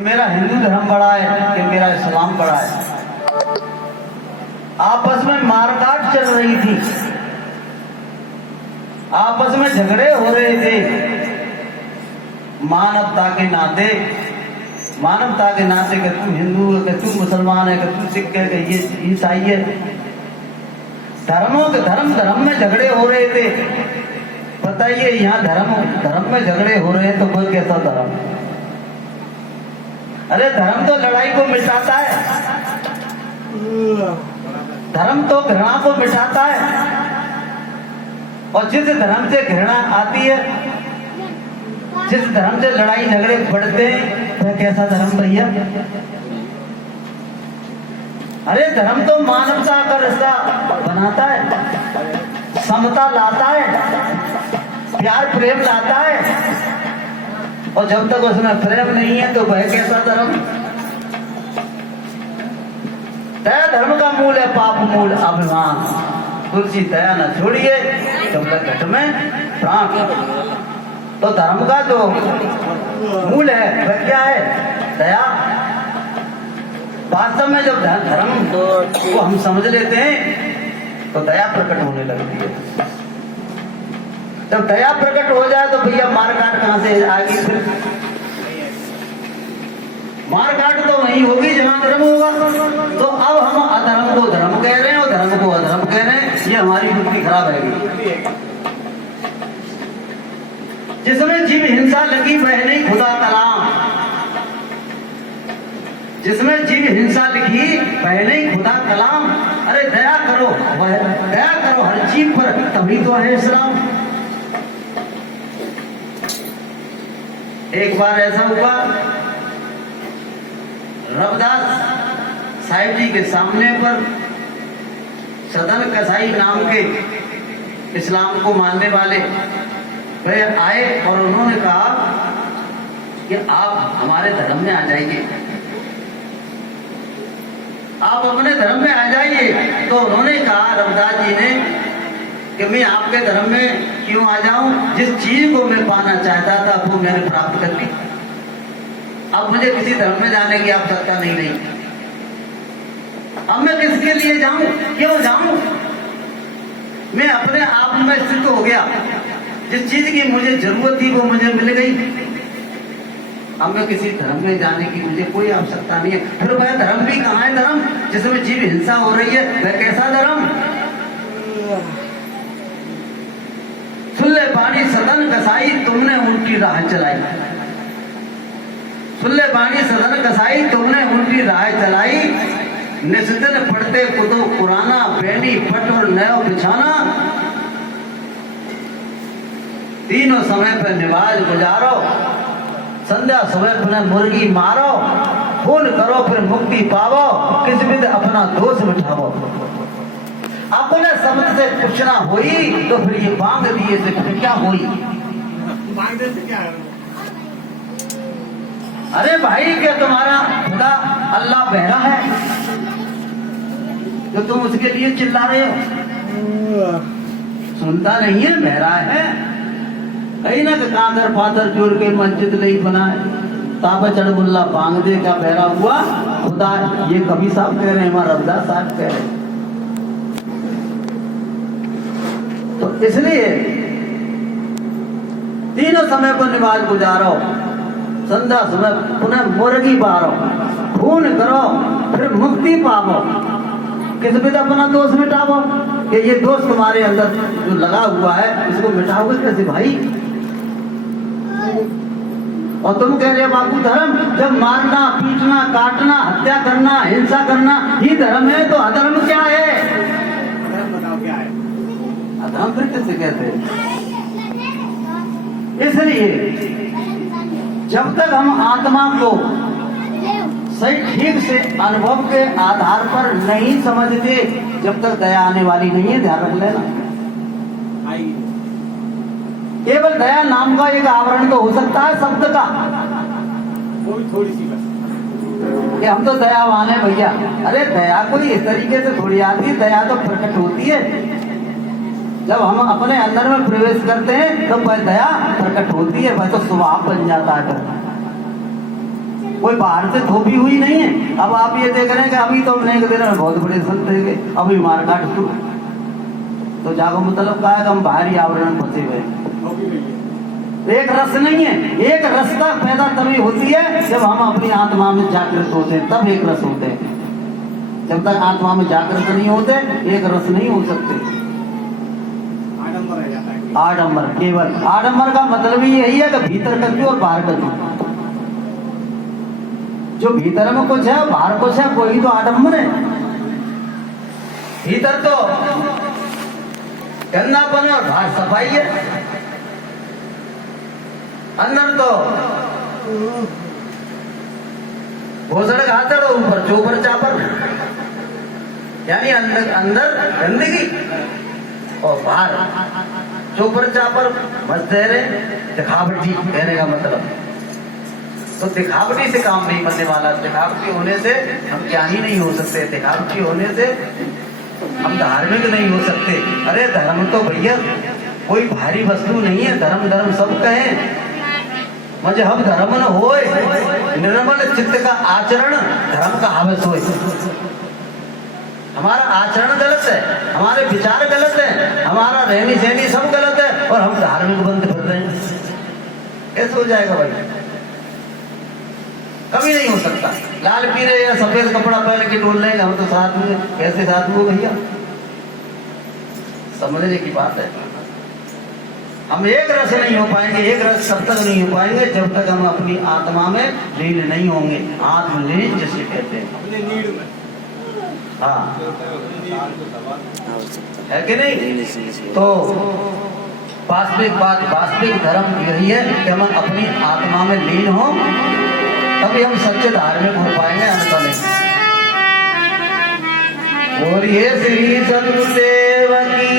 मेरा हिंदू धर्म बड़ा है कि मेरा इस्लाम बड़ा है। आपस में मारकाट चल रही थी, आपस में झगड़े हो रहे थे। मानवता के नाते कि तू हिंदू है, कि तू मुसलमान है, कि तू सिख है, कि ये ईसाई है। धर्म में झगड़े हो रहे थे। बताइए, यहाँ धर्म में झगड़े हो रहे हैं तो कोई कैसा धर्म? अरे धर्म तो लड़ाई को मिटाता है, धर्म तो घृणा को मिटाता है। और जिस धर्म से घृणा आती है, जिस धर्म से लड़ाई झगड़े बढ़ते हैं, वह कैसा धर्म भैया? अरे धर्म तो मानवता का रिश्ता बनाता है, समता लाता है, प्यार प्रेम लाता है। और जब तक उसमें प्रेम नहीं है तो वह कैसा धर्म? दया धर्म का मूल है, पाप मूल अभिमान। तुलसी दया न छोड़िए जब तक घट में प्राण। तो धर्म का जो मूल है वह क्या है? दया। वास्तव में जब धर्म को हम समझ लेते हैं तो दया प्रकट होने लगती है। जब दया प्रकट हो जाए तो भैया मारकाट कहां से आएगी? फिर मारकाट तो वहीं होगी जहां धर्म होगा। तो अब हम अधर्म को धर्म कह रहे हैं और धर्म को अधर्म कह रहे हैं, ये हमारी बुद्धि खराब है। जिसमें जीव हिंसा लगी वह नहीं खुदा कलाम, जिसमें जीव हिंसा लिखी वह नहीं खुदा कलाम। अरे दया करो हर जीव पर, तभी तो है इस्लाम। एक बार ऐसा हुआ, रविदास साहिब जी के सामने पर सदन कसाई नाम के इस्लाम को मानने वाले वह आए और उन्होंने कहा कि आप हमारे धर्म में आ जाइए, आप अपने धर्म में आ जाइए। तो उन्होंने कहा रविदास जी ने कि मैं आपके धर्म में क्यों आ जाऊं? जिस चीज को मैं पाना चाहता था वो मैंने प्राप्त कर ली। अब मुझे किसी धर्म में जाने की आवश्यकता नहीं रही। अब मैं किसके लिए जाऊं, क्यों जाऊं? मैं अपने आप में स्थित हो गया। जिस चीज की मुझे जरूरत थी वो मुझे मिल गई। अब मैं किसी धर्म में जाने की मुझे कोई आवश्यकता नहीं है। फिर वह धर्म भी कहाँ है? धर्म जिसमें जीव हिंसा हो रही है वह कैसा धर्म? सुल्ले पानी सदन कसाई तुमने उल्टी राह चलाई, सुल्ले पानी सदन कसाई तुमने उल्टी राह चलाई। निस्दिन पढ़ते कुतो पुराना, पैनी पट और नयो बिछाना। तीनों समय पर निवाज गुजारो, संध्या समय पुनः मुर्गी मारो। खून करो फिर मुक्ति पावो, किस विध अपना दोष मिटावो। अपने शब्द से कुछ ना हुई तो फिर ये बांध दिए से फिर क्या हुई? अरे भाई, क्या तुम्हारा खुदा अल्लाह बहरा है जो तुम उसके लिए चिल्ला रहे हो? सुनता नहीं है, बहरा है। कहीं ना कांदर पाथर जोड़ के मस्जिद नहीं बनाए, ताबा चढ़ बुल्ला बांग दे का बहरा हुआ खुदा। ये कभी साहब कह रहे हैं, हमारा रब्दा साहब कह रहे हैं। तो इसलिए तीनों समय पर निवाज गुजारो, संध्या समय पुनः मुर्गी मारो। खून करो फिर मुक्ति पावो, किस विध अपना दोष मिटावो। ये दोष तुम्हारे अंदर जो लगा हुआ है इसको मिटाओगे कैसे भाई? और तुम कह रहे हो बाबू धर्म, जब मारना पीटना काटना हत्या करना हिंसा करना ही धर्म है तो अधर्म क्या है? बताओ क्या है? अधर्म फिर किसे कहते हैं? इसलिए जब तक हम आत्मा को सही ठीक से अनुभव के आधार पर नहीं समझते, जब तक दया आने वाली नहीं है। ध्यान रख लेना, केवल दया नाम का एक आवरण तो हो सकता है शब्द का, वो भी थोड़ी सी बस कि हम तो दयावान है भैया। अरे दया कोई इस तरीके से थोड़ी आती है, दया तो प्रकट होती है जब हम अपने अंदर में प्रवेश करते हैं, तो वह दया प्रकट होती है, वह तो स्वभाव बन जाता है। कोई बाहर से थोपी हुई नहीं है। अब आप ये देख रहे हैं कि अभी तो हमने एक दिन में बहुत बड़े संत थे, अभी मारकाट शुरू, तो जागो मतलब का है कि हम बाहरी आवरण फंसे हुए हैं। एक रस नहीं है। एक रसता पैदा तभी होती है जब हम अपनी आत्मा में जागृत होते हैं, तब एक रस होते हैं। जब तक आत्मा में जागृत नहीं होते एक रस नहीं हो सकते। आडंबर रह जाता है। आडंबर, केवल आडंबर का मतलब ही यही है कि भीतर का क्यों और बाहर का क्यों। जो भीतर में कुछ है बाहर कुछ है, कोई तो आडंबर है। भीतर तो गंदापन और बाहर सफाई है। अंदर तो घोसड़ घासड़ और ऊपर चोपर चापर, यानी अंदर गंदगी और बाहर चोपर चापर मजदहरे दिखावटी कहने का मतलब। तो दिखावटी से काम नहीं बनने वाला। दिखावटी होने से हम क्या ही नहीं हो सकते, दिखावटी होने से हम धार्मिक नहीं हो सकते। अरे धर्म तो भैया कोई भारी वस्तु नहीं है। धर्म धर्म सब कहें, मुझे हम धर्म न होए, निर्मल चित्त का आचरण धर्म का हवस होए। हमारा आचरण गलत है, हमारे विचार गलत है, हमारा रहनी सहनी सब गलत है और हम धार्मिक बनते फिर रहे हैं। कैसे हो जाएगा भाई? कभी नहीं हो सकता। लाल पीले या सफेद कपड़ा पहन के डोल लेंगे हम तो साथ में, कैसे साथ में भैया? समझने की बात है। हम एक रस नहीं हो पाएंगे, एक रस तब तक नहीं हो पाएंगे जब तक हम अपनी आत्मा में लीन नहीं होंगे। आत्मलीन जिसे कहते हैं, अपने नीड में। हाँ है कि नहीं? तो वास्तविक बात, वास्तविक धर्म यही है कि हम अपनी आत्मा में लीन हो, तभी हम सच्चे धार्मिक हो पाएंगे, अन्यथा नहीं। बोलिए श्री सद्गुरुदेव की